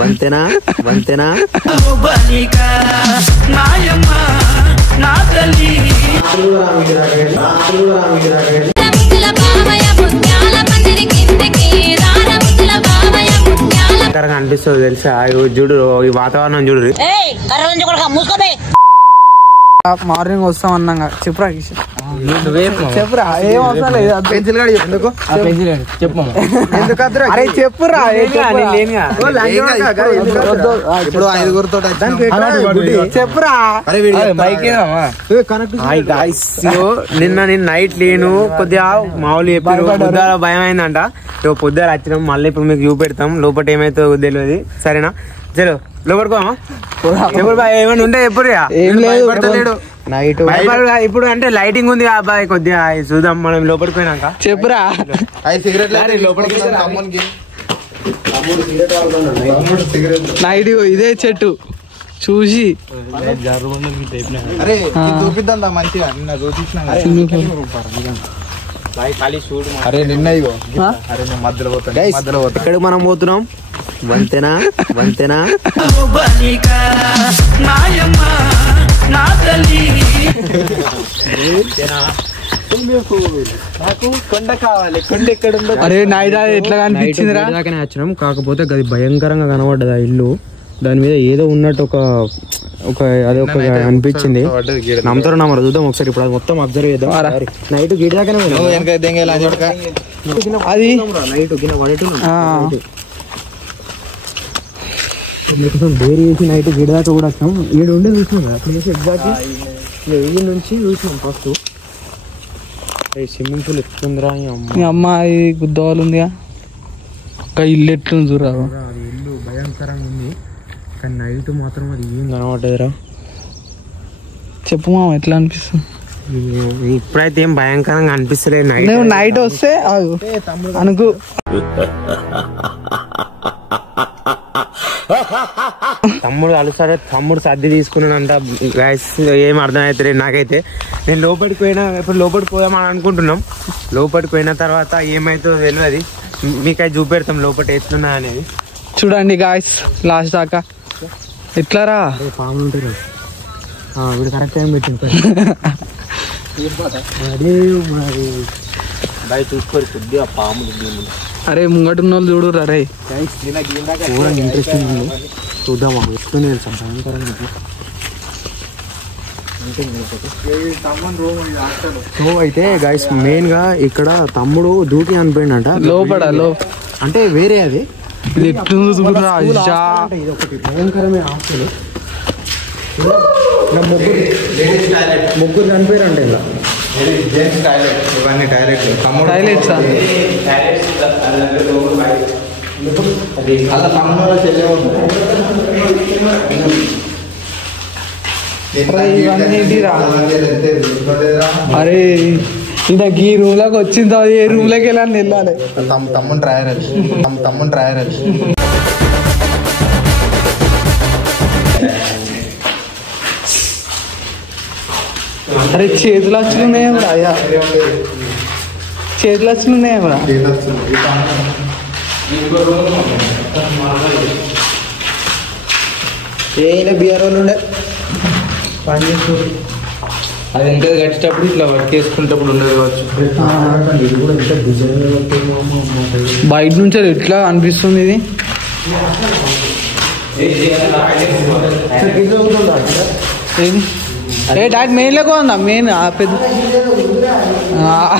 వంతెనా అనిపిస్తుంది తెలుసా చూడు ఈ వాతావరణం చూడు. మార్నింగ్ వస్తాం అన్నాగా చెప్పురా చెప్పురా ఏం అవసరం లేదు పెన్సిల్ గాడి ఎందుకు అరే చెప్పురా ఇప్పుడు 5గురితో చెప్పురా నిన్న నేను నైట్ లేను కొద్దిగా మామూలు చెప్పారు పొద్దున భయం అయిందంట. పొద్దున వచ్చినాం మళ్ళీ ఇప్పుడు మీకు చూపెడతాం లోపల ఏమైతే తెలియదు సరేనా. చలో లోపడుకోమా ఏమైనా ఉంటే ఎప్పుడు ఏం లేదు నైట్ ఇప్పుడు అంటే లైటింగ్ ఉంది అబ్బాయి కొద్దిగా చూద్దాం మనం లోపలికి పోయినాక. చెప్పురా నైట్ ఇదే చెట్టు చూసి చూపిద్దాం మంచిగా నిన్న చూపించినా. అరే నిన్న మధ్యలో ఇక్కడ మనం పోతున్నాం వంతెనా కొండ కావాలి. కొండ ఎక్కడ ఉందో అరే నైట్ ఎట్లా కనిపించింది వచ్చినాం. కాకపోతే అది భయంకరంగా కనబడ్డది ఆ ఇల్లు. దాని మీద ఏదో ఉన్నట్టు ఒక అనిపించింది. నమ్మతారు నమ్మరు చూద్దాం ఒకసారి. ఇప్పుడు అది మొత్తం అబ్జర్వ్ చేద్దాం. నైట్ గిడి దాకానే అది వేరే చేసి నైట్ గిడి దాకా కూడా వస్తాం. 7 ఉండే చూసినాం కదా ప్లేస్ ఎగ్జాక్ట్ 7 నుంచి చూసినాం ఫస్ట్. స్విమ్మింగ్ పూల్ ఎట్లుందిరా అమ్మాయి గుద్దవాళ్ళు ఉందిగా ఒక్క ఇల్లు ఎట్లుంది చూడరా. అది ఇల్లు భయంకరంగా ఉంది కానీ నైట్ మాత్రం అది ఏం కనబడ్డదిరా. చెప్పు మామ ఎట్లా అనిపిస్తుంది? ఇప్పుడైతే ఏం భయంకరంగా అనిపిస్తలేదు. నైట్ వస్తే అనుకు తమ్ముడు అలుసాడే తమ్ముడు సర్ది తీసుకున్నాడంట. గైస్ ఏం అర్థం అవుతుంది నాకైతే. నేను లోపలికి పోయినా ఇప్పుడు లోపలికి పోదామని అనుకుంటున్నాం. లోపలికి పోయిన తర్వాత ఏమైతుందో తెలియదు. మీకైతే చూపెడతాం లోపల ఎట్లున్నా అనేది. చూడండి గాయస్ లాస్ట్ దాకా ఎట్లారా పాములు ఉంటాయి. వీడు కరెక్ట్ టైం పెట్టింది బయట చూసుకోరు కొద్దిగా పాములు. అరే ముంగటున్న వాళ్ళు చూడు రే ఇంట్రెస్టింగ్ ఉంది. చూద్దాం ఎట్లుంది తెలుసా భయంకరంగా. సో అయితే గైస్ మెయిన్ గా ఇక్కడ తమ్ముడు డ్యూటీ అనిపోయిందంట లోపల అంటే వేరే అది భయంకరమైన హాస్టల్. ముగ్గురు చనిపోయారంట ఇలా. ఇవన్నీ టాయిలెట్స్ అరే ఇంత ఈ రూమ్ లోకి వచ్చింది ఏ రూమ్ లోకి వెళ్ళాలని వెళ్ళాలి. తమ్ముని డ్రాయర్ అరే చేతులు వచ్చుకున్నాయేమరా చేతులు వచ్చుకున్నాయేమరా. బిఆర్ వాళ్ళు ఉండే పని చేస్తూ అది ఎంత కట్టేటప్పుడు ఇట్లా వర్క్ చేసుకునేటప్పుడు ఉండదు కావచ్చు. బయట నుంచి ఎట్లా అనిపిస్తుంది ఇది? ఏ డాట్ మెయిన్ లేక ఉందా? మెయిన్ పెద్ద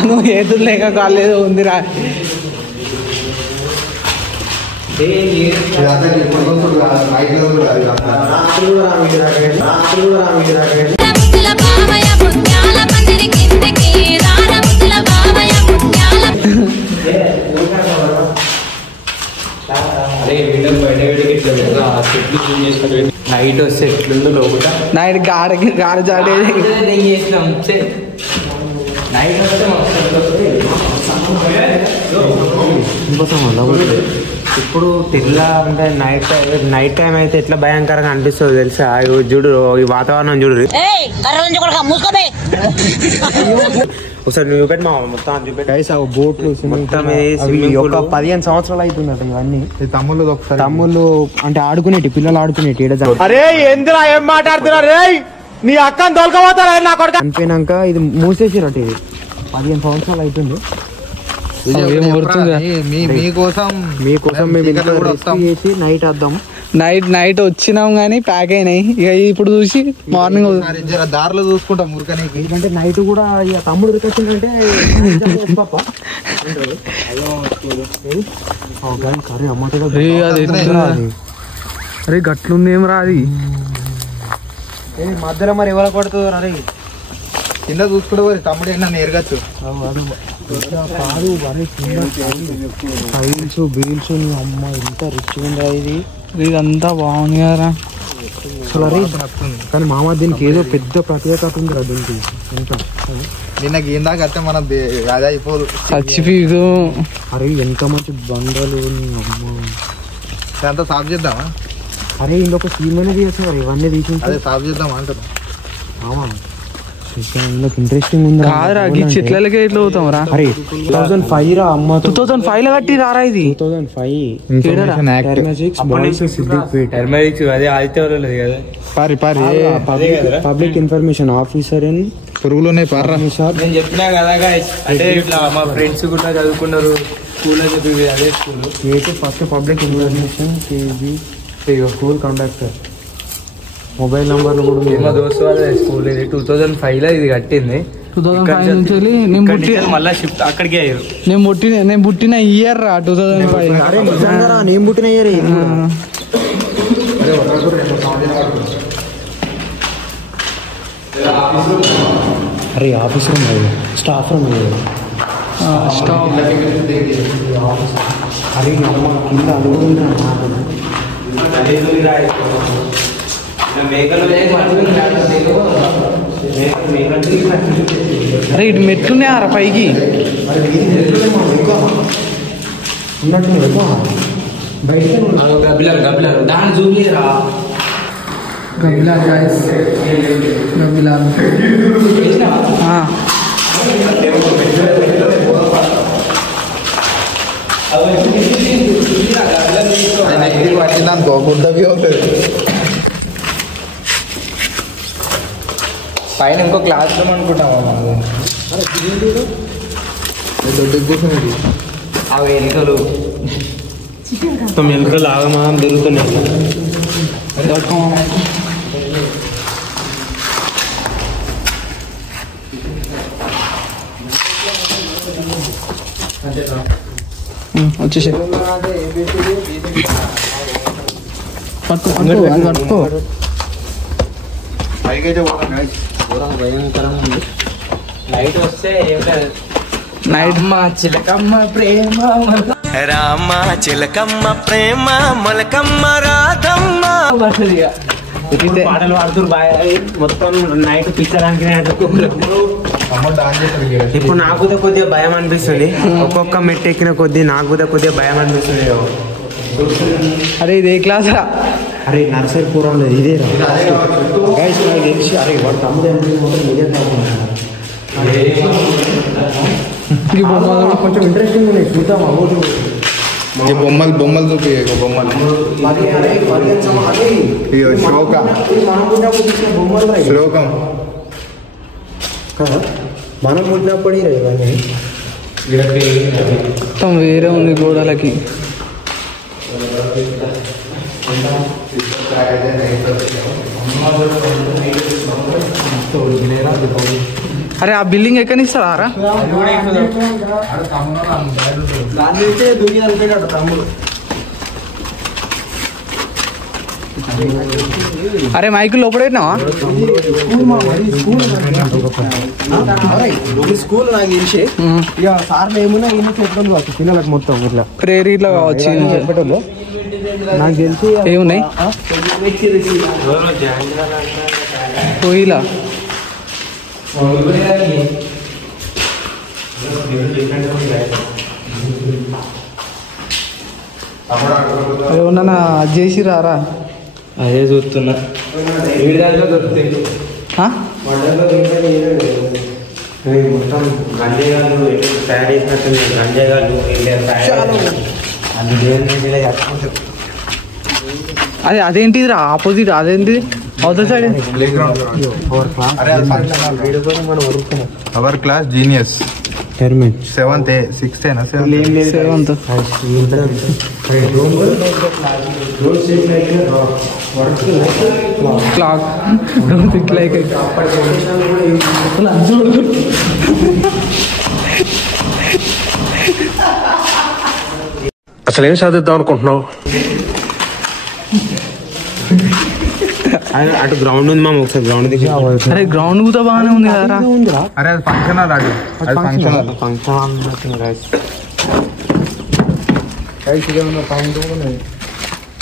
నువ్వు ఏతులు లేక కాలేదు ఉందిరా. నైట్ వస్తే ఎట్లుందో లోపల నైట్ గాడ జాడే నైట్ వస్తే ఇప్పుడు తెల్ల అంటే నైట్ టైం అయితే ఎట్లా భయంకరంగా అనిపిస్తుంది తెలుసా. చూడు ఈ వాతావరణం చూడు. ఒకసారి నువ్వు చూపెట్టి మా మొత్తం చూపెట్టి గైస్ ఆ బోట్లు మొత్తం ఒక 15 సంవత్సరాలు అవుతుందట ఇవన్నీ తమ్ముళ్ళు అంటే ఆడుకునేటి పిల్లలు ఆడుకునేటి అరే ఎందులో ఏం మాట్లాడుతున్నారు నీ అక్కని తోలుకపోతారా నా కొడుకు చనిపోయినాక ఇది మూసేసారట ఇది 15 సంవత్సరాలు అవుతుంది మీకోసం మేము చేసి నైట్ వద్దాం నైట్ వచ్చినాం గానీ ప్యాక్ అయినాయి ఇక ఇప్పుడు చూసి మార్నింగ్ దారిలో చూసుకుంటాం మురకనికి ఎందుకంటే నైట్ కూడా ఇక తమ్ముడు వచ్చిందంటే అరే గట్లుంది ఏం రాది మధ్యలో మరి ఎవరు పడుతుందో అరే కింద చూసుకుంటే తమ్ముడు ఏమన్నా నేర్గచ్చు టైల్స్ బీల్స్ అమ్మ ఎంత రిచ్ ఉందా ఇది ఇదంతా బాగుంది కదా అసలు అరే కానీ మామ దీనికి ఏదో పెద్ద ప్రత్యేకత ఉంది రా దీనికి ఇంకా నిన్న గీందాక అయితే మనం అదే అయిపోదు చచ్చిపోదు అరే ఎంత మంచి బండలు అంతా సాఫ్ చేద్దామా అరే ఇంకొక సీమ్ అనేది చేస్తారు ఇవన్నీ తీసి అదే సాఫ్ చేద్దాం అంటారు ఇంట్రెస్టింగ్ ఉంది చెట్లకి ఎట్లా అవుతాం రా అరే 2005 రా అమ్మ 2005 లో కట్టి రారా ఇది 2005 పబ్లిక్ ఇన్ఫర్మేషన్ ఆఫీసర్ అని పురుగులున్నాయి పార్రా నేను చెప్పినా కదా అంటే ఇట్లా మా ఫ్రెండ్స్ కూడా చదువుకున్నారు స్కూల్లో చదివి అదే school first public information school conductor mobile నంబర్లు కూడా మా దోస్తు వాళ్ళ స్కూల్ ఇది 2005 లో ఇది కట్టింది 2005 నుంచి మళ్ళీ షిఫ్ట్ అక్కడికే అయ్యారు నేను పుట్టిన ఇయర్ రా 2005 నేను పుట్టిన ఇయర్ అరే office room staff room staff అరే అమ్మ కింద అడుగుతుందా అరే ఇటు మెట్లున్నాయారా పైకి పైన ఇంకో క్లాస్ రూమ్ అనుకుంటామా అవి ఎలుకలు ఎలుకలు ఆగమా దొరుకుతున్నాయి వచ్చేసి పట్టుకో పైకైతే భయంకరంగా ఉంది నైట్ వస్తే నైట్ మా చిలకమ్మ ప్రేమ రామ చిలకమ్మ ప్రేమ మొలకమ్మ రాధమ్మ పాటలు పాడుతూ మొత్తం నైట్ పిచ్చడానికి ఇప్పుడు నాకు కొద్దిగా భయం అనిపిస్తుంది ఒక్కొక్క మెట్టు ఎక్కిన కొద్ది నాకు కొద్దిగా భయం అనిపిస్తుంది అరే ఇది ఏ క్లాస్ రా అరే నర్సరీ పూర్వంలో ఇదే అరే వాడు తమ్ముడు బొమ్మలు కొంచెం ఇంట్రెస్టింగ్ ఉన్నాయి చూద్దాం బొమ్మలు చూపి శ్లోకం కదా మనం పుట్టినప్పుడు ఇవన్నీ మొత్తం వేరే ఉంది గోడలకి అరే ఆ బిల్డింగ్ ఎక్కనిస్తారా అరే మైకు లోపడేనావా స్కూల్ నాకు తెలిసి ఇక సార్లు ఏమున్నా ఈయన చెప్పడం కావచ్చు పిల్లలకు మొత్తం ఇట్లా ప్రేరీలో కావచ్చు చెప్పటంలో నాకు తెలిసి ఏమున్నాయి పోయిలా ఏమన్నా అది చేసి రారా అదే చూస్తున్నా మొత్తం గంజాయిగాళ్ళు తయారు చేసినట్టు గంజాయిగాళ్ళు అది దేవుని కట్టుకుంటారు. అదేంటిదిరా ఆపోజిట్ అదేంటి అవతల side our class genius 7th A 6th A 7th clock like అసలు ఏం సాధిద్దాం అనుకుంటున్నావు? అటు గ్రౌండ్ ఉంది మామ, ఒకసారి గ్రౌండ్ దిగి. అరే గ్రౌండ్ కూడా బాగానే ఉంది కదా. అరే అది ఫంక్షన్ హాల్ అది ఫంక్షన్ హాల్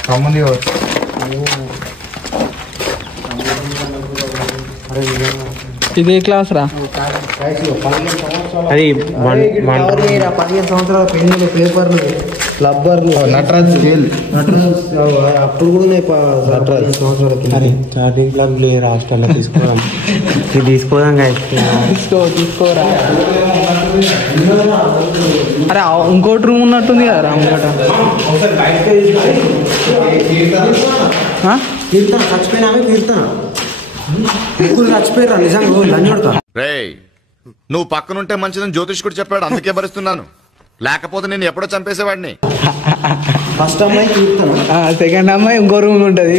కమ్ముంది ఇదే క్లాస్ రా. అది 15 సంవత్సరాల పెన్నులు పేపర్లు రబ్బర్లు నటరాజ్ స్కేల్ అప్పుడు కూడా ఉన్నాయి 15 సంవత్సరాల చార్జింగ్ ప్లగ్ లేదు హాస్టల్లో. తీసుకోదాం తీసుకోదాం తీసుకోరా. అరే ఇంకోటి రూమ్ ఉన్నట్టుంది కదా ముంగట. కీర్తన చచ్చిపోయినామే కీర్తన చచ్చిపోయారా నిజంగా లంజోడతా. రేయ్ నువ్వు పక్కనుంటే మంచిదని జ్యోతిష్కుడు చెప్పాడు, అందుకే భరిస్తున్నాను. లేకపోతే నేను ఎప్పుడో చంపేసేవాడిని. ఫస్ట్ అమ్మాయి కీర్తన, సెకండ్ అమ్మాయి ఇంకో రూమ్ ఉంటది.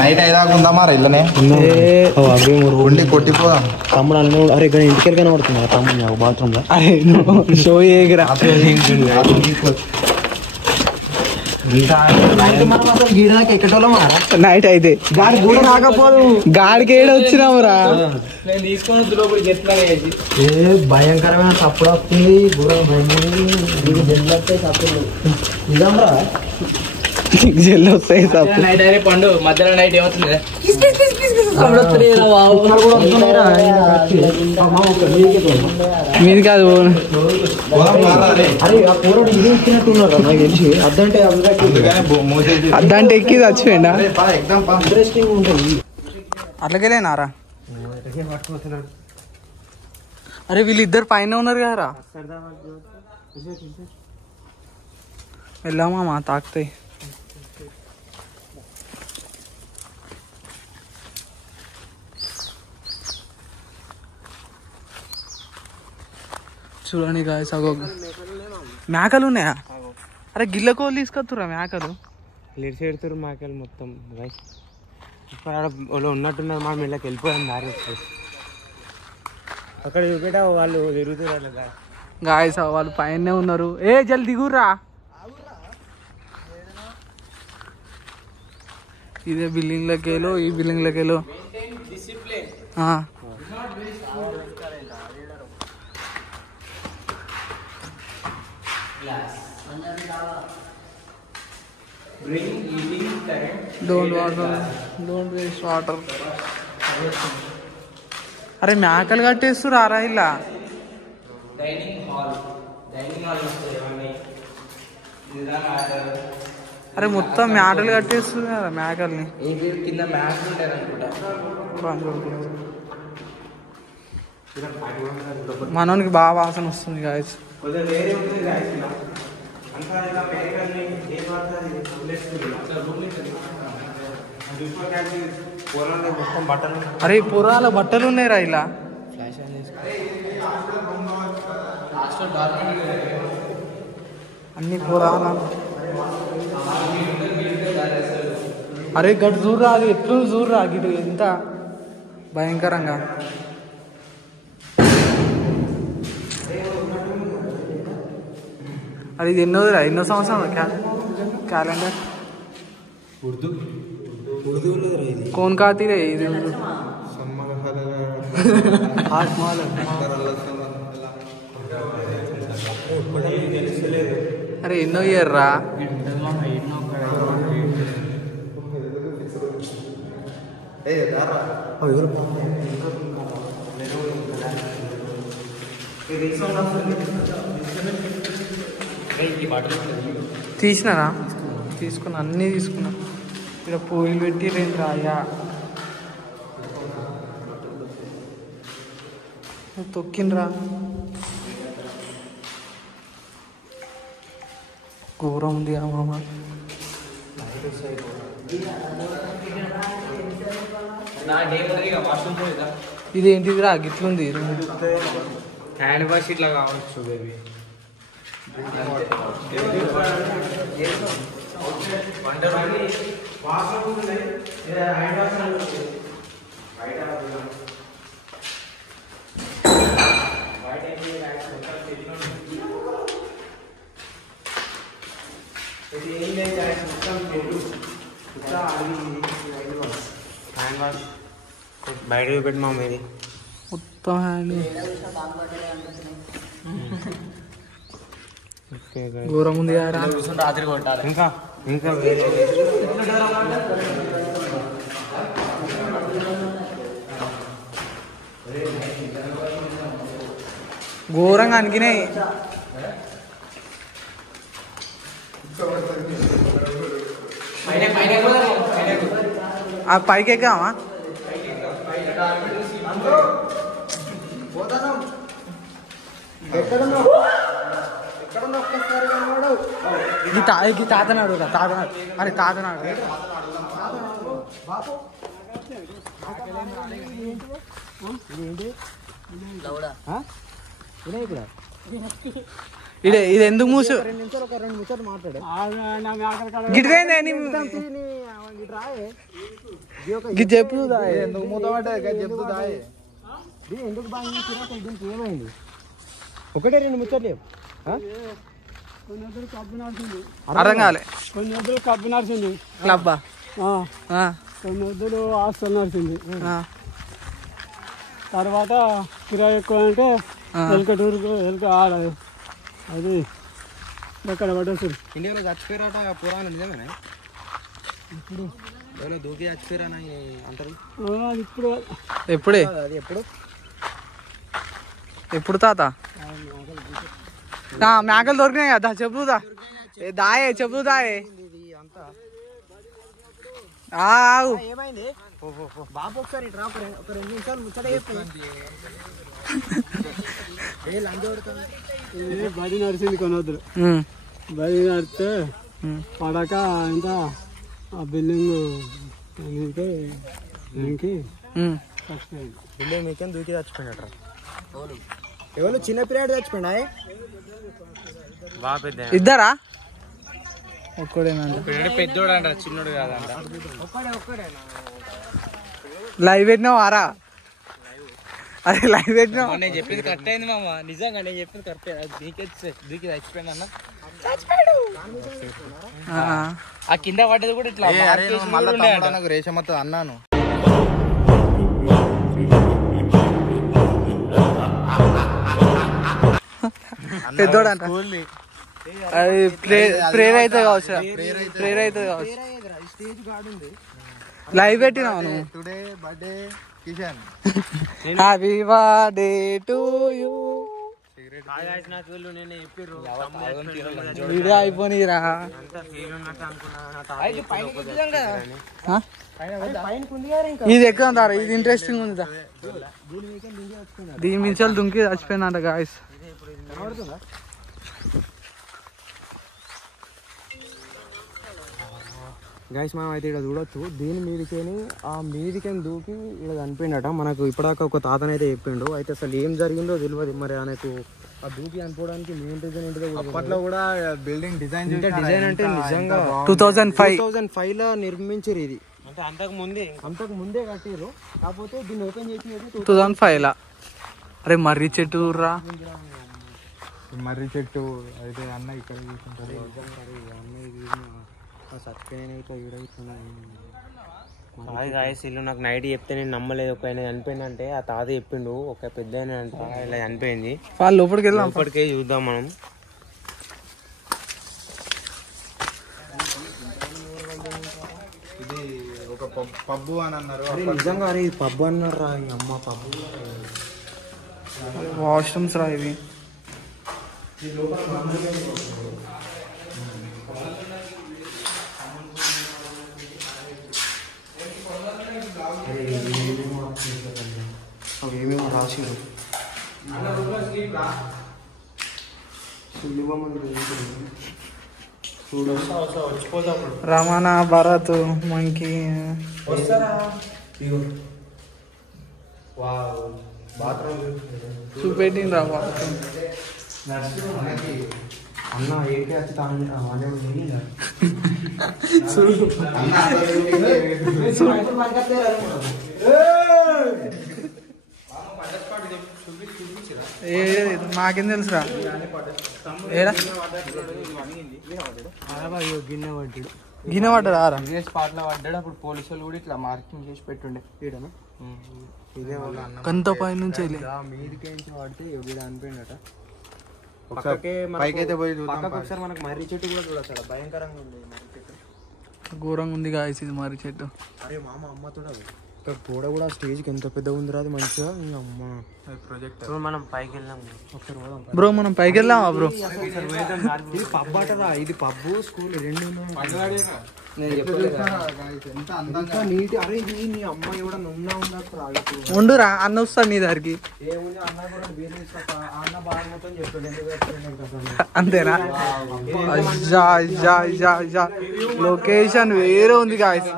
నైట్ అయ్యేదాకా ఉందామా ఇల్లనే ఉండి కొట్టిపోదాం. తమ్ముడు అన్నీ అరే ఇక్కడ ఇంటికి వెళ్ళి కనబడుతుంది తమ్ముడు బాత్రూమ్ లో. అరే షో ఏగిరా గీడదాకా ఎక్కటోళ్ళం నైట్ అయితే గాడి కూడా రాకపోదు. గాడికి ఏడ వచ్చినావురా. ఏ భయంకరమైన తప్పుడు వస్తుంది నిజంరా. జల్లు వస్తాయి తప్పు. పండు మధ్యాహ్నం నైట్ ఏమవుతుంది? మీది కాదు. అరే ఆ పూర్వం ఇది ఎక్కినట్టున్నారు నాకు తెలిసి. అద్దంటే ఎక్కి చచ్చిపోయిందా? ఇంట్రెస్టింగ్ ఉంటుంది. అట్లకెళ్ళేనారా? అరే వీళ్ళిద్దరు పైన ఉన్నారు కదరా. వెళ్ళామా తాకుతాయి. చూడండి గాయస్ మేకలు ఉన్నాయా? అరే గిల్లకోళ్ళు తీసుకొస్తురా మేకలు. లిడ్స్ పెడుతురు మేకలు మొత్తం. వాళ్ళు ఉన్నట్టున్నారు, మనం ఇళ్ళకి వెళ్ళిపోయాం దారి అక్కడ చూపెట్టా వాళ్ళు తిరుగుతున్నారు గాయస్. వాళ్ళు పైన ఉన్నారు. ఏ జల్ దిగురా. ఇదే బిల్డింగ్ లకేలో ఈ బిల్డింగ్ లకేలో. Don't waste water. అరే మేకలు కట్టేస్తు రారా ఇలా. అరే మొత్తం మేటలు కట్టేస్తుంది కదా మేకల్ని. మనోనికి బాగా వాసన వస్తుంది గాయస్. అరే పురాల బట్టలు ఉన్నాయిరా ఇలా. అన్ని పురాణ. అరే గట్టు చూడరా, అది ఎట్లు చూడరా గిటు ఎంత భయంకరంగా. అది ఎన్నోదిరా, ఎన్నో సంవత్సరం క్యాలెండర్. कौन का आती रही अरे इन्नो इयर रा తీసినారా? తీసుకున్నా, అన్నీ తీసుకున్నా. ఇక్కడ పూలు పెట్టి రెండు రాయా తొక్కినరా. ఘోరం ఉంది మామ. ఇదేంటిదిరా గిట్లుంది? హ్యాండ్ వాష్ ఇట్లా కావచ్చు బేబీ. హ్యాండ్ వాష్ బయట పెట్టి మా మీది మొత్తం హ్యాండ్ ఘోరం ఉంది కదా. రాత్రి కొట్టాలి. ఇంకా ఇంకా ఘోరంగా అనికినాయి. ఆ పైకి ఎక్కామా? తాతనాడు అరే తాతనాడు. ఇది ఎందుకు మూసు గిట్రైంది చెప్పు ఎందుకు మూతపడ్డా చెప్తుందా? ఎందుకు బాగా దీనికి ఏమైంది? ఒకటే రెండు ముచ్చట్లు అర్థం కాలే. కొన్ని వద్దులు కబ్బు నడిచింది, క్లబ్బా? కొన్ని వద్దులు హాస్టల్ నడిచింది. తర్వాత కిరాయి ఎక్కువ అంటే ఎల్క ఆడ అది ఎక్కడ పడ్డేసారు. ఇండియాలో చచ్చిపోయారట పురాణం నిజమేనా? ఇప్పుడు ఎవరో దూకి చచ్చిపోయారని అంటారు. అది ఇప్పుడు ఎప్పుడే? అది ఎప్పుడు ఎప్పుడు తాత? మేకలు దొరికినాయి కదా, చెప్పుదా దాయే, చెప్పు దాయే. ఏమైంది బాబు? ఒకసారి ఒక 2 నిమిషాలు ముచ్చట బడి నడిచింది. కొన్ని వద్దులు బడి నడితే పడక ఇంత ఆ బిల్డింగ్ బిల్డింగ్ మీకేం దూకి చచ్చిపోయినట్రా? ఎవరు చిన్న పిల్లాడు చచ్చిపోయినా? బాగా పెద్ద ఇద్దరా? ఒక్కడేనంట. పెద్దోడు అంట, చిన్నోడు కాదంట. లైవ్ పెట్టినావు ఆరా? అదే లైవ్ పెట్టినావు. నేను చెప్పింది కరెక్ట్ అయింది మామ, నిజంగా నేను చెప్పింది కరెక్ట్. దూకి చచ్చిపోయినా అన్న. ఆ కింద పడ్డది కూడా ఇట్లా నాకు రేషమత్త అన్నాను. పెద్దోడు అంట. అది ప్రేర్ అయితే కావచ్చు, ప్రేర్ అయితే కావచ్చు. లైవ్ పెట్టినావు నువ్వు. Today birthday Kishan. Happy birthday to you. Video అయిపోయిరా. ఇది ఎక్కువ అంటారా? ఇది ఇంట్రెస్టింగ్ ఉంది. దీని మించాలు దుంకి చచ్చిపోయినా గాయస్. గైస్ మనం అయితే ఇక్కడ చూడొచ్చు. దీని మీదకేని ఆ మీదికని దూకి ఇక్కడ చనిపోయినట. మనకు ఇప్పటిదాకా ఒక తాతనైతే చెప్పిండు. అయితే అసలు ఏం జరిగిందో తెలియదు. మరి ఆయనకు ఆ దూకి చనిపోవడానికి మెయిన్ రీజన్ ఏంటిదో అప్పట్లో కూడా బిల్డింగ్ డిజైన్ డిజైన్ అంటే నిజంగా 2005 లో నిర్మించారు ఇది. అంటే అంతకు ముందే కట్టారు. కాకపోతే దీన్ని ఓపెన్ చేసి 2005 అరే మర్రి చెట్టు రా, మర్రి చెట్టు అయితే అన్న ఇక్కడ చూసుకుంటారు. ఇల్లు నాకు నైట్ చెప్తే నేను నమ్మలేదు. ఒక ఆయన చనిపోయిందంటే ఆ తాత చెప్పిండు, ఒక పెద్ద అంట ఇలా చనిపోయింది. వాళ్ళు లోపలికి వెళ్దాం, లోపలికే చూద్దాం మనం. ఇది ఒక పబ్బు అని అన్నారు. అరే నిజంగా అరే ఇది పబ్బు అన్నారు రా ఈ అమ్మ పబ్బు వాష్రూమ్స్ రా ఇవి. ఏమేమో రాసిరు రమణ భరత్ మంకీ చూపెట్టింది రా బాత్రూమ్. అన్న ఏంటి వచ్చి తాను మాకేం తెలుసురా. ఏడా గిన్నె పడ్డాడు గిన్నె పడ్డాడు ఆరా స్పాట్ లో పడ్డాడు. అప్పుడు పోలీసు వాళ్ళు కూడా ఇట్లా మార్కింగ్ చేసి పెట్టుండే. ఈడనా ఇదే వాళ్ళ అన్న కంత పై నుంచి మీదికేంచి వాడితే వీడు అనిపోయిందట. పైకైతే పోయి చూద్దాం. పక్కకు ఒకసారి మనకు మర్రి చెట్టు కూడా చూడొచ్చు, భయంకరంగా ఉంది మర్రి చెట్టు. ఘోరంగా ఉంది గాయస్ ఇది మర్రి చెట్టు. అరే మామ అమ్మతో ఇక్కడ గోడ కూడా స్టేజ్కి ఎంత పెద్దగా ఉందిరా అది మంచిగా. అమ్మ ప్రొజెక్ట్ మనం పైకి వెళ్ళాం ఒకసారి పోదాం. బ్రో మనం పైకి వెళ్దామా బ్రో? ఇది పబ్ అటరా, ఇది పబ్బు స్కూల్ రెండు ఎంత అందంగా నీటి. అరే ఇది నీ అమ్మాయి కూడా నున్నా ఉందా ఉండురా అన్న వస్తా నీ దగ్గరికి. ఏముంది అన్న కూడా వేరే అన్న బాగా మొత్తం చెప్పాడు. అంతేనా? లొకేషన్ వేరే ఉంది గాయస్.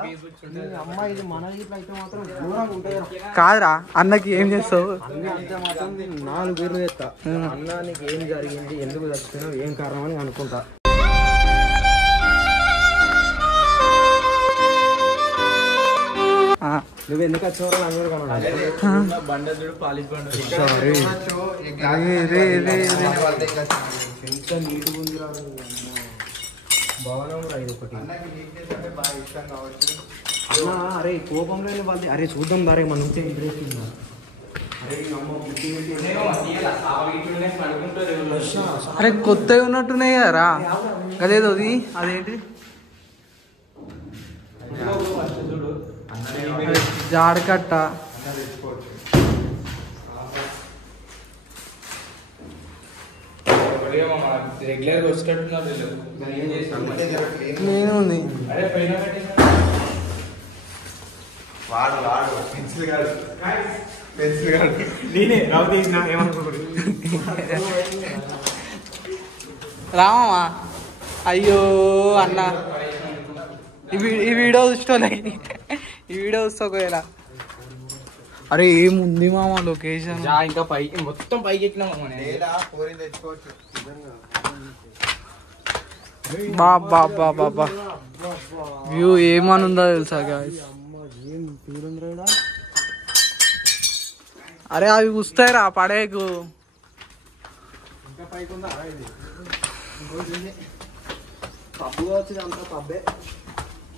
అమ్మాయి ఇది మన ఇట్లా అయితే మాత్రం దూరంగా ఉంటుంది. కాదురా అన్నకి ఏం చేస్తావు? అన్న అంతే మాత్రం 4 పేర్లు చేస్తా. అన్న నీకు ఏం జరిగింది, ఎందుకు చచ్చిపోయినావు, ఏం కారణం అని అనుకుంటా. నువ్వు ఎందుకు వచ్చేవారు అందరూ బండదుడు పాలిష్ బండ ఎంత నీట్గా ఉంది భవనం కూడా ఇది ఒకటి. అన్న అరే కోపంలో వాళ్ళది. అరే చూద్దాం దారే మన నుంచి ఇంట్రెస్ట్ ఉందా. అరే కొత్తవి ఉన్నట్టున్నాయి కదరా. అదేదో అదేంటి జాడకట్ట. రెగ్యులర్ వచ్చేటట్టున్నారు. నేను ఉంది రామా. అయ్యో అన్న ఈ వీడియో చూసుకోలే, ఈ వీడియో చూసుకోలేరా. అరే ఏముంది మామ లొకేషన్. ఇంకా పైకి మొత్తం పైకి ఎక్కినాం. తెచ్చుకోవచ్చు. బాబా బాబా వ్యూ ఏమని ఉందో తెలుసా గాయ్స్. అరే అవి వస్తాయిరా పడేకు. పబ్బు వచ్చింది అంతా పబ్బే.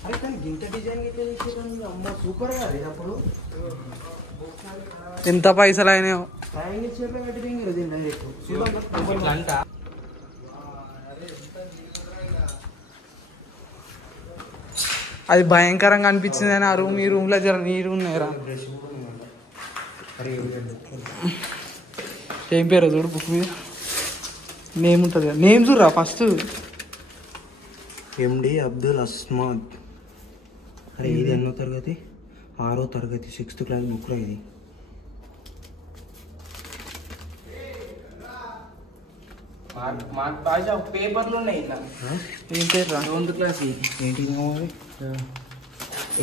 అరే కానీ గింత డిజైన్ గిట్లా చేసేది అమ్మ సూపర్ గా. అప్పుడు ఎంత పైసలు అయినాయో. ట్రయాంగిల్ షేప్ లో పెట్టి దింగి డైరెక్ట్ అంట. అది భయంకరంగా అనిపించింది అని ఆ రూమ్ ఈ రూమ్ లో జర నీరు ఉన్నాయిరా. ఏం పేరు చూడు బుక్ మీద నేమ్ ఉంటుంది కదా. నేమ్ చూడరా ఫస్ట్. ఎండి అబ్దుల్ అస్మాద్. అరే ఇది ఎన్నో తరగతి? 6వ తరగతి 6th క్లాస్ బుక్ రా ఇది. పేపర్లు ఉన్నాయి ఇట్లా. ఏం పేరు రా? 7th class. ఏంటి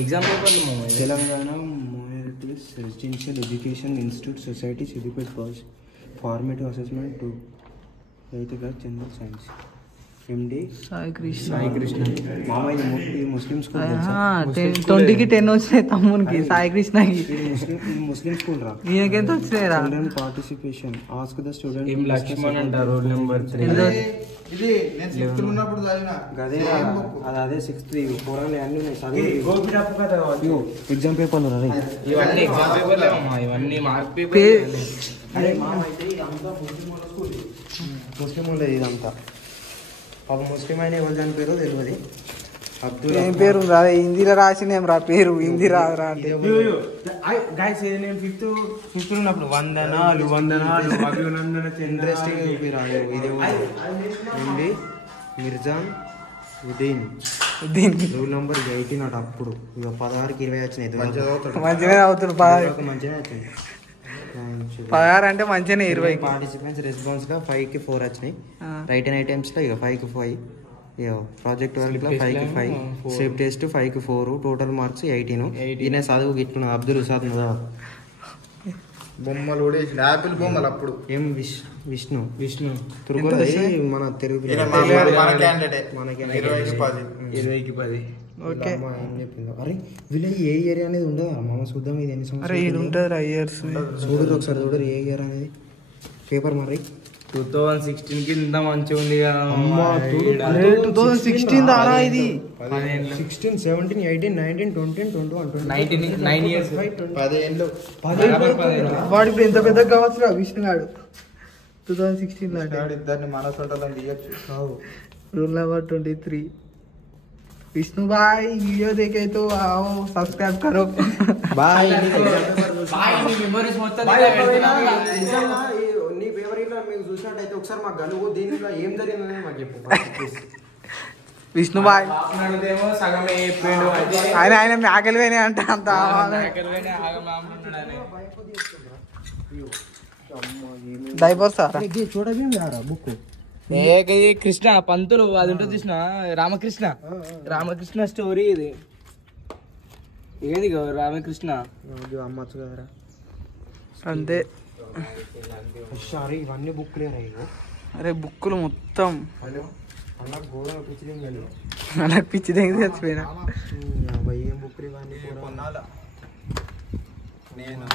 ఎగ్జామ్ పేపర్లు Telangana minorities residential education institute society Siddipet college formative assessment 8th class general science. MD Sai Krishna. Sai Krishna. మామయ్య ముస్లిం స్కూల్. 20కి 10 వచ్చినాయి తమ్మునికి. సాయి కృష్ణకి ముస్లిం స్కూల్ రా. ఈయనకెంత వచ్చినాయి రా? Student participation ask the student. M Lakshman అంట రోల్ నెంబర్ 3. ఇది నేను 6th ఉన్నప్పుడు చదివినా. అదే అదే 6th పోరాలు అన్నీ ఉన్నాయి. ఎగ్జామ్ పేపర్లు రా. ఇవన్నీ ఎగ్జామ్ పేపర్లే అమ్మా. ఇవన్నీ మార్క్ పేపర్. అరే మామ అయితే ఇదంతా ముస్లిం ఉండేది ఇదంతా. పాప ముస్లిం అయినా ఎవరు చనిపోయారో తెలియదు. ఏం పేరు రా హిందీలో రాసిన రా పేరు హిందీ రాదురా అంటే గైస్ నేను ఫిఫ్త్ ఉన్నప్పుడు వందనాలు అభినందన ఇంట్రెస్టింగ్ ఇది ఉంది మిర్జాన్ ఉదీన్ దీనికి రూల్ నెంబర్ 18 అట అప్పుడు ఇక 16కి 20 వచ్చినాయి మంచిగానే అవుతుంది 16 మంచిగా వచ్చింది 16 అంటే మంచిగానే 20 పార్టిసిపెంట్స్ రెస్పాన్స్ గా 5కి 4 వచ్చినాయి రైట్ అండ్ ఐటమ్స్ లో ఇక 5కి 5 ఇక ప్రాజెక్ట్ వర్క్ లో 5కి 5 సేఫ్ టెస్ట్ 5కి 4 టోటల్ మార్క్స్ 18 ఈయన చదువు గిట్టున్నాడు అబ్దుల్ ఉసాద్ బొమ్మలు కూడా వేసిన యాపిల్ బొమ్మలు అప్పుడు ఏం విష్ణు తురుకోలది మన తెలుగు ఇరవైకి 10 ఓకే ఏం చెప్పిందో అరే వీళ్ళది ఏ ఇయర్ అనేది ఉండదు మామ చూద్దాం ఇది ఎన్ని అరే ఇది ఉంటుంది ఇయర్స్ చూడరు ఒకసారి చూడరు ఏ ఇయర్ అనేది పేపర్ మరి 2016 కి ఇంత మంచిగా ఉంది 2016 దారా ఇది 16 17 18 19 20 21 9 years 10 ఏళ్ళు వాడు ఇప్పుడు ఎంత పెద్దగా కావచ్చు విష్ణుగాడు 2016 లాంటి ఇద్దరిని మనసొంటాలని తీయచ్చు रूल नंबर 23 विष्णु भाई वीडियो देखे तो आओ सब्सक्राइब करो బాయ్ మెమరీస్ మొత్తం నీ పేపర్ ఇట్లా మీకు చూసినట్టయితే ఒకసారి మాకు గలుగు దీనిలో ఏం జరిగిందని మాకు చెప్పు విష్ణు బాయ్ ఏమో సగమే చెప్పిండు ఆయన మేకలు పోయినాయి అంటే అంత డైవర్స్ చూడబీ బుక్ కృష్ణ పంతులు అది ఉంటుంది చూసిన రామకృష్ణ స్టోరీ ఇది ఏది రామకృష్ణ అమ్మచ్చు కదరా అంతే సారీ ఇవన్నీ బుక్ లేరా అరే బుక్కులు మొత్తం అలా ఘోరంగా పిచ్చిదేం కలిగి నాకు పిచ్చి దగ్గర చచ్చిపోయినా ఏం బుక్ ఇవన్నీ కొన్నాళ్ళ నేను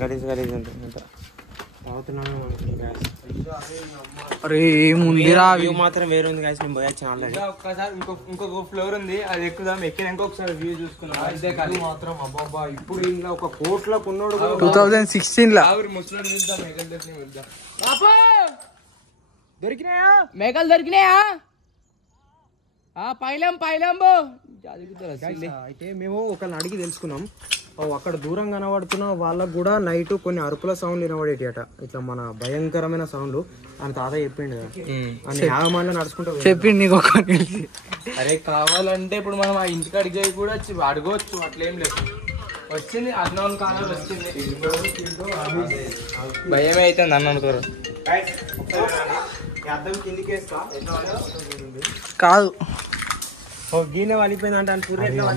గలీజ్ ఉంటుంది అరే ఏముందిరా వ్యూ మాత్రం వేరే ఉంది గాయస్ నేను పోయొచ్చాను ఆల్రెడీ ఒక్కసారి ఇంకొక ఫ్లోర్ ఉంది అది ఎక్కుదాం ఎక్కినాక ఒకసారి వ్యూ చూసుకున్నాం ఇదే కాదు మాత్రం అబ్బాబా ఇప్పుడు ఇంకా ఒక కోట్ల కొన్నాడు 2016 లా ముసలి చూద్దాం మేకలు దొరికినాయి దొరికినాయా మేకలు దొరికినాయా పైలం బో అయితే మేము ఒకళ్ళని అడిగి తెలుసుకున్నాం అక్కడ దూరం కనబడుతున్న వాళ్ళకు కూడా నైట్ కొన్ని అరుపుల సౌండ్ వినబడేటి అట ఇట్లా మన భయంకరమైన సౌండ్ అని తాత చెప్పిండు అని యాగమాల్లో నడుచుకుంటూ చెప్పిండు నీకు ఒక అరే కావాలంటే ఇప్పుడు మనం ఆ ఇంటికాడికి పోయి కూడా అడగవచ్చు అట్లేం లేదు వచ్చింది అన్నోన్ కాలం వచ్చింది భయమే అవుతుంది అన్న అనుకోరు అద్దం కిందికేస్తా కాదు ఓ గీనె వలిపోయింది అంటే సూర్య ఎట్లా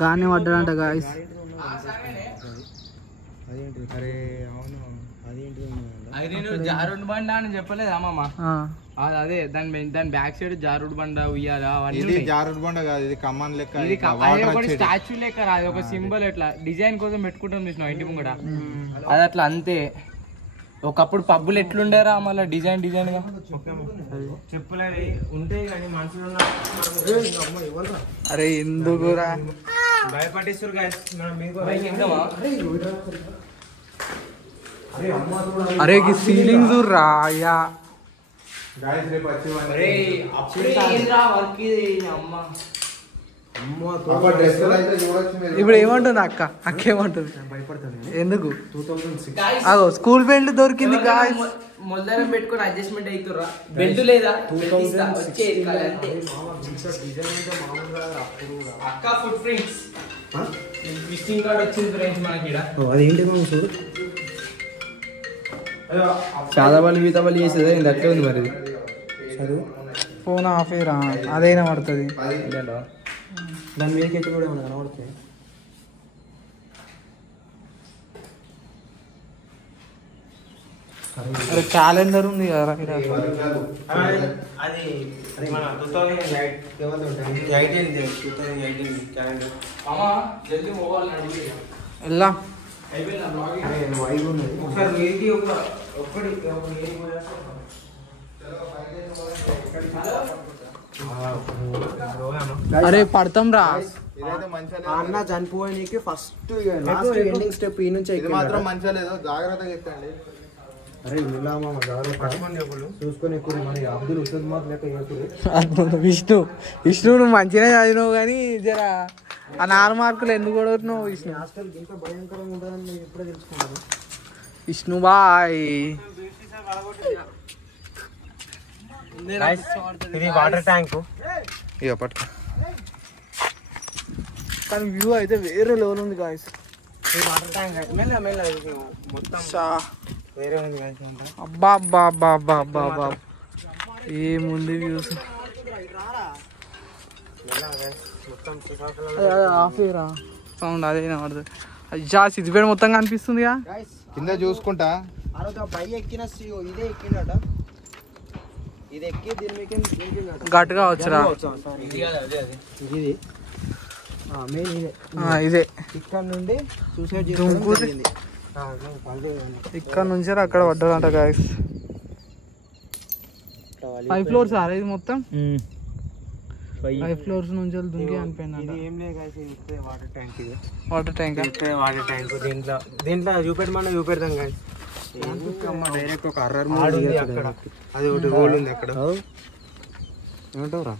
గానే పడ్డాడంట గాయస్ అదేంటి అరే అవును అదేంటి అది నేను జారుడు బండ అని చెప్పలేదు అమ్మమ్మ అదే దాని బ్యాక్ సైడ్ జారుడు బండ ఉయ్యాలా ఇది జారుడు బండ కాదు ఇది కమాన్ లెక్క ఇది స్టాచ్యూ లెక్క రాదు ఒక సింబల్ ఎట్లా డిజైన్ కోసం పెట్టుకుంటాం చూసిన ఇంటి ముంగట అది అట్లా అంతే ఒకప్పుడు పబ్బులు ఎట్లుండేరా మళ్ళీ డిజైన్ గా చెప్పులు ఉంటాయి కానీ మనుషులు అరే ఎందుకురా భయపడిస్తారు గాయస్ మనం మీకు అరే సీలింగ్ చూడరా అయ్యా గాయస్ రేపు వచ్చి డ్రెస్సులు అయితే చూడొచ్చు మీరు ఇప్పుడు ఏమంటుంది అక్క ఏమంటుంది ఎందుకు అగో స్కూల్ బెల్ట్ దొరికింది గాయస్ మొదలైన పెట్టుకొని అడ్జస్ట్మెంట్ అవుతురా బెల్ట్ లేదా అక్క ఫుట్ ప్రింట్స్ విజిటింగ్ కార్డ్ వచ్చింది ఫ్రెండ్స్ మనకి అదేంటి చూడు చాలా బలి మిగతా బలి చేసేది ఇది అట్లే ఉంది మరి ఫోన్ ఆఫ్ రా అదైనా పడుతుంది దాని మీదకి ఎత్తి కూడా ఏమైనా కనబడుతుంది అరే క్యాలెండర్ ఉంది కదా అది మన 2018 క్యాలెండర్ జల్దీ మొబైల్ అడిగి ఎలా ఒకసారి మీది ఒక్కడి అరే పడతాం రా ఇదైతే మంచిగా ఆ అన్న చనిపోయడానికి ఫస్ట్ లాస్ట్ ఎండింగ్ స్టెప్ ఈ నుంచి ఇది మాత్రం మంచిగా లేదు, జాగ్రత్తగా ఎక్కండి. అరే ఇలా మామ జాగ్రత్త చూసుకొని ఎక్కువ మరి అబ్దుల్ ఉసద్ మాకు లెక్క ఎక్కువ విష్ణు నువ్వు మంచిగా చదివినావు కానీ జర ఆ 4 మార్కులు ఎందుకు కొడుతున్నావు విష్ణు? హాస్టల్ ఇంత భయంకరంగా ఉంటుందని నేను ఎప్పుడే తెలుసుకున్నాను. విష్ణు బాయ్. ఇది వాటర్ ట్యాంక్. ఇక పట్టుకో. కానీ వ్యూ అయితే వేరే లెవెల్ ఉంది గాయస్. ఇది వాటర్ ట్యాంక్ మెల్ల మెల్ల ఇది మొత్తం వేరే ఉంది guys అంతా. అబ్బా అబ్బా అబ్బా అబ్బా అబ్బా అబ్బా ఏముంది వ్యూస్. మొత్తం ఆఫీరా సౌండ్ అదే పడుతుంది. అయ్యా సిద్దిపేట మొత్తం కనిపిస్తుందిగా. కింద చూసుకుంటా. ఆ రోజు ఆ పై ఎక్కిన ఇదే ఎక్కిండట. ఇది ఎక్కి దీని మీకు గట్టుగా వచ్చరా ఇది మెయిన్ ఇదే. ఇదే ఇక్కడ నుండి సూసైడ్ దుంకు జరిగింది. ఇక్కడ నుంచి అక్కడ పడ్డదంట గాయస్. 5 floors సార్ ఇది మొత్తం. 5 floors నుంచి దుంకి అనిపోయిందంట. ఏం లేదు guys, ఇది ఇప్పుడే వాటర్ ట్యాంక్. ఇది వాటర్ ట్యాంక్. ఇప్పుడే వాటర్ ట్యాంక్. దీంట్లో చూపెట్టమన్నా చూపెడతాం guys. డైరెక్ట్ ఒక అర్రర్ అక్కడ అది ఒకటి రోల్ ఉంది అక్కడ. ఏమంటావురా?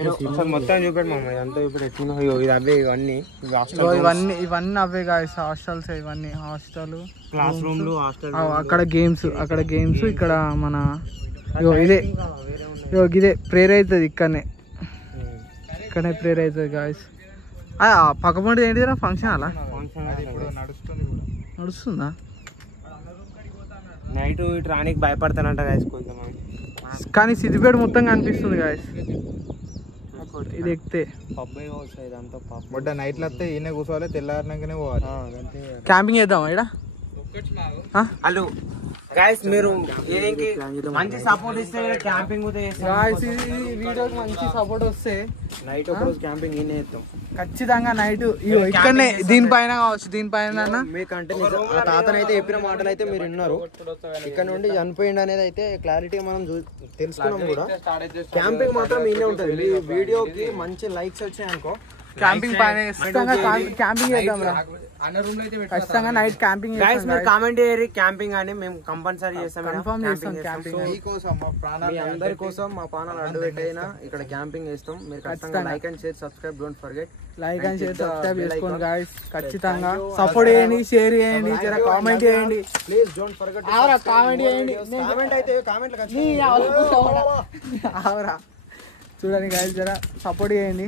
ఒకసారి మొత్తం చూపెట్టమమ్మ, ఇదంతా చూపెట్టి ఎట్లా ఇది అవే ఇవన్నీ ఇవన్నీ అవే గాయస్ హాస్టల్స్. ఇవన్నీ హాస్టల్, క్లాస్ రూమ్లు, హాస్టల్. అక్కడ గేమ్స్ ఇక్కడ మన ఇదే ప్రేయర్ అవుతుంది. ఇక్కడనే ప్రేయర్ అవుతుంది గాయస్. పక్కపండి ఏంటిదిరా ఫంక్షన్ అలా నడుస్తుందా? నైట్ ఇటు రానికి భయపడతానంట గాయస్ కొంతమంది. కానీ సిద్దిపేట మొత్తం కనిపిస్తుంది గాయస్ ఇది ఎక్కితే. పబ్ వస్తాయి ఇదంతా పబ్. బట్ నైట్లో వస్తే ఈయన కూర్చోవాలి, తెల్లారినాకనే పోవాలి. క్యాంపింగ్ చేద్దామా ఇక్కడ? హలో గాయస్, మీరు దీనికి మంచి సపోర్ట్ ఇస్తే క్యాంపింగ్ గాయస్ వీడియోకి మంచి సపోర్ట్ వస్తే నైట్ ఒక రోజు క్యాంపింగ్ ఈయన చేస్తాం ఖచ్చితంగా. నైట్ ఇక్కడనే దీనిపైన కావచ్చు, దీనిపైన మీకంటే ఆ తాతనైతే చెప్పిన మాటలు అయితే మీరు విన్నారు. ఇక్కడ నుండి చనిపోయింది అనేది అయితే క్లారిటీగా మనం తెలుసుకున్నాం కూడా. క్యాంపింగ్ మాత్రం ఈయనే ఉంటుంది. మీ వీడియోకి మంచి లైక్స్ వచ్చాయి అనుకో, క్యాంపింగ్ పైన క్యాంపింగ్ చేద్దాం రా. ఖచ్చితంగా నైట్ క్యాంపింగ్ గాయస్. మీరు కామెంట్ చేయరు క్యాంపింగ్ అని, మేము కంపల్సరీ చేస్తాం. కన్ఫర్మ్ చేస్తాం క్యాంపింగ్. మీకోసం మా ప్రాణాలు మీ అందరి కోసం మా పానాలు అడ్డు పెట్టైనా ఇక్కడ క్యాంపింగ్ చేస్తాం. మీరు ఖచ్చితంగా like and share, subscribe, don't forget. Like and share, subscribe చేసుకోండి గాయస్. ఖచ్చితంగా సపోర్ట్ చేయండి, షేర్ చేయండి, జర కామెంట్ చేయండి ప్లీజ్ డోంట్ ఫర్గెట్. కామెంట్ చేయండి. కామెంట్ అయితే కామెంట్లు చూడండి గాయస్, జర సపోర్ట్ చేయండి.